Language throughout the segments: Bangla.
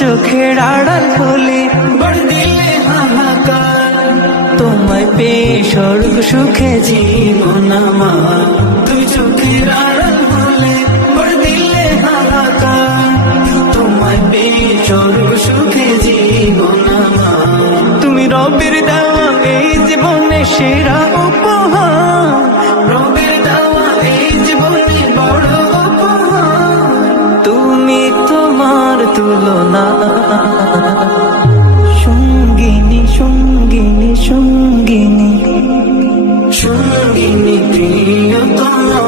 চোখের আড়াল হলে বড় দিলে হাহাকার, তোমায় পেয়ে স্বর্গ সুখে জীবন আমার। তুমি চোখের আড়াল হলে বড় দিলে হাহাকার, তোমায় পেয়ে স্বর্গ সুখে জীবন আমার। তুমি রবের দেওয়া এই জীবনে সেরা উপহার, রবের দেওয়া এই জীবনে বড় উপহার। তুমি তোমার তুলনা সঙ্গিনী সঙ্গিনী সঙ্গিনী সঙ্গিনী প্রিয়তমা।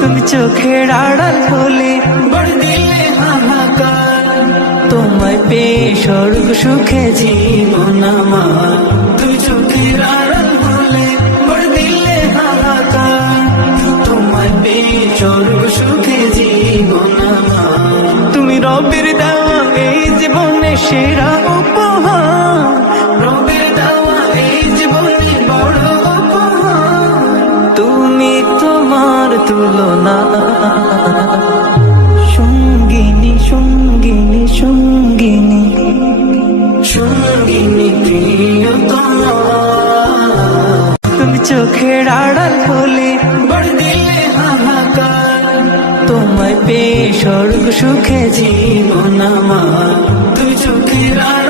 তুমি চোখের আড়াল হলে বড় দিলে হাহাকার, তোমায় পেয়ে স্বর্গ সুখে জীবন আমার। তুমি চোখের আড়াল হলে বড় দিলে হাহাকার, তোমায় পেয়ে স্বর্গ সুখে জীবন আমার। তুমি রবের দেওয়া এই জীবনে সেরা উপহার, রবের দেওয়া এই জীবনে বড় উপহার। তুমি তোমার তুলনা সঙ্গিনী সঙ্গিনী সঙ্গিনী সঙ্গিনী প্রিয়তমা। তুমি চোখের আড়াল হলে বড় দিলে হাহাকার, তোমায় পেয়ে স্বর্গ সুখে জীবন আমার। তুমি চোখের আড়াল